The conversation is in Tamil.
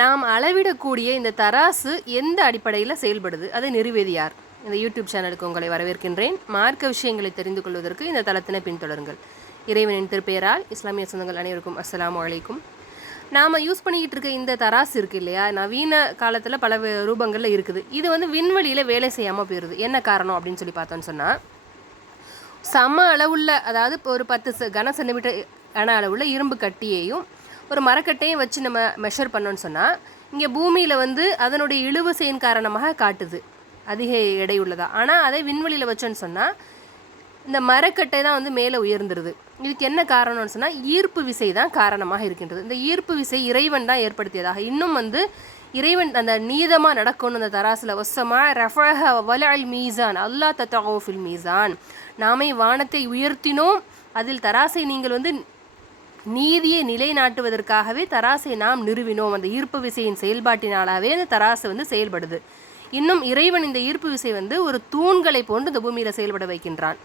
நாம் அளவிடக்கூடிய இந்த தராசு எந்த அடிப்படையில் செயல்படுது? அதை நிறுவேதியார் இந்த யூடியூப் சேனலுக்கு உங்களை வரவேற்கின்றேன். மார்க்க விஷயங்களை தெரிந்து கொள்வதற்கு இந்த தளத்தினை பின்தொடருங்கள். இறைவனின் திருப்பெயரால் இஸ்லாமிய சொந்தங்கள் அனைவருக்கும் அஸ்லாம் வலைக்கும் நாம் யூஸ் பண்ணிக்கிட்டு இருக்க இந்த தராசு இருக்குது இல்லையா? நவீன காலத்தில் பல ரூபங்களில் இருக்குது. இது வந்து விண்வெளியில் வேலை செய்யாமல் போயிடுது என்ன காரணம் அப்படின்னு சொல்லி பார்த்தோன்னு சொன்னால் சம அளவுள்ள அதாவது இப்போ ஒரு பத்து கன சென்டிமீட்டர் கன அளவுள்ள இரும்பு கட்டியையும் ஒரு மரக்கட்டையும் வச்சு நம்ம மெஷர் பண்ணோன்னு சொன்னால் இங்கே பூமியில் வந்து அதனுடைய இழுவிசையின் காரணமாக காட்டுது. அதிக எடை உள்ளதா. ஆனால் அதை விண்வெளியில் வச்சோன்னு சொன்னால் இந்த மரக்கட்டை தான் வந்து மேலே உயர்ந்துருது. இதுக்கு என்ன காரணம்னு சொன்னால் ஈர்ப்பு விசை தான் காரணமாக இருக்கின்றது. இந்த ஈர்ப்பு விசை இறைவன் தான் ஏற்படுத்தியதாக. இன்னும் வந்து இறைவன் அந்த நீதமாக நடக்கணும் அந்த தராசில் ஒசமாக ரஃபஹ வல அல் மீசான் அல்லா தத்தாஃபில் மீசான் நாமே வானத்தை உயர்த்தினோம் அதில் தராசை நீங்கள் வந்து நீதியை நிலைநாட்டுவதற்காகவே தராசை நாம் நிறுவினோம். அந்த ஈர்ப்பு விசையின் செயல்பாட்டினாலாவே அந்த தராசு வந்து செயல்படுது. இன்னும் இறைவன் இந்த ஈர்ப்பு விசை வந்து ஒரு தூண்களை போன்று இந்த பூமியில் செயல்பட வைக்கின்றான்.